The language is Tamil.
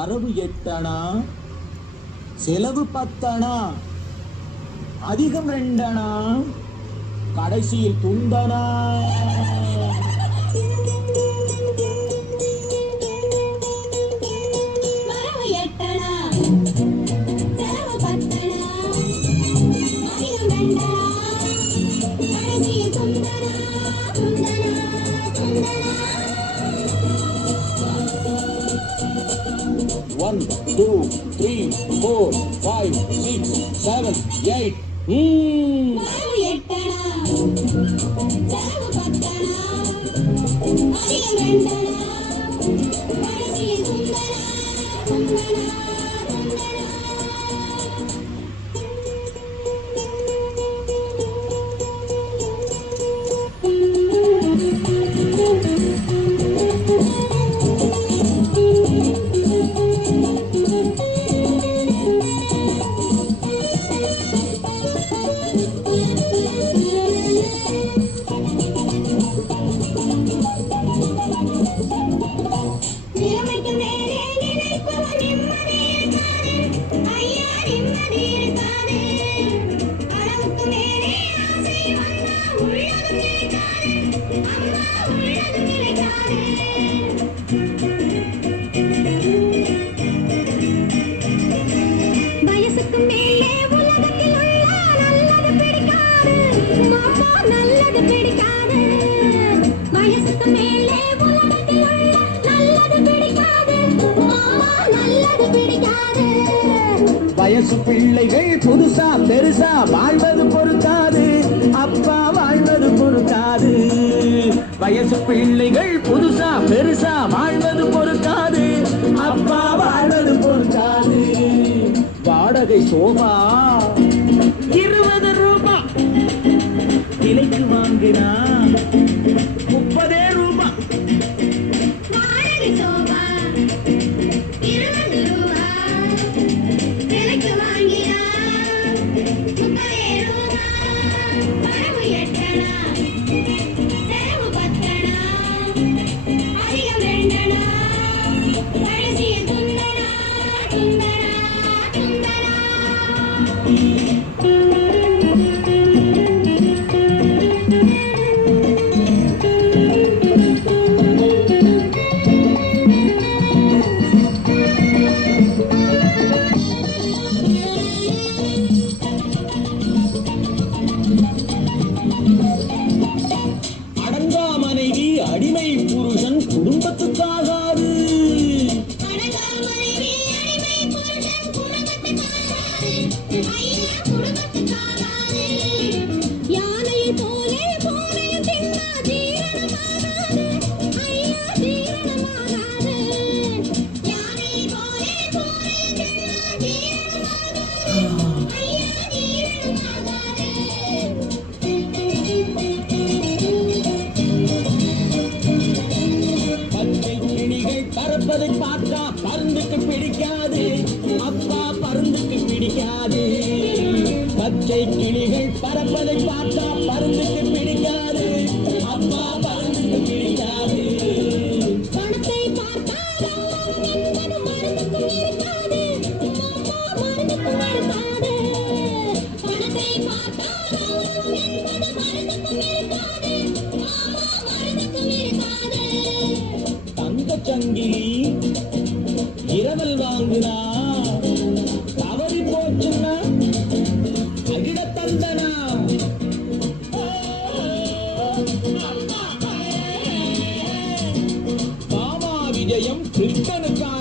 வரவு 8 அணா, செலவு 10 அணா, அதிகம் 2 அணா, கடைசியில் துண்டனா. One, two, three, four, five, six, seven, 8. வயசு பிள்ளைகள் புதுசா பெருசா வாழ்வது பொறுக்காது, அப்பா வாழ்வது பொறுக்காது. வயசு பிள்ளைகள் புதுசா பெருசா வாழ்வது பொறுக்காது, அப்பா வாழ்வது பொறுக்காது. வாடகை சோபா 20 ரூபாய், விலைக்கு வாங்கினா 30 ரூபாய். அடிமை புருஷன் குடும்பத்துக்காகாது. பறப்பதை பார்த்தா பருந்துக்கு பிடிக்காது, அப்பா பருந்துக்கு பிடிக்காது. பச்சை கிளிகள் பறப்பதை பார்த்தா பருந்துக்கு பிடிக்காது, அப்பா பருந்துக்கு பிடிக்காது. பணத்தை பார்த்தா மருந்துக்கு இருக்காது, அப்பா மருந்துக்கு இருக்காது. பணத்தை பார்த்தா மருந்துக்கு இருக்காது, அப்பா மருந்துக்கு இருக்காது. சங்கிலி இரவல் வாங்குனா தவறி போச்சுன்னா அகிட தந்தனா. மாமா விஜயம் கிருஷ்ணனுக்கா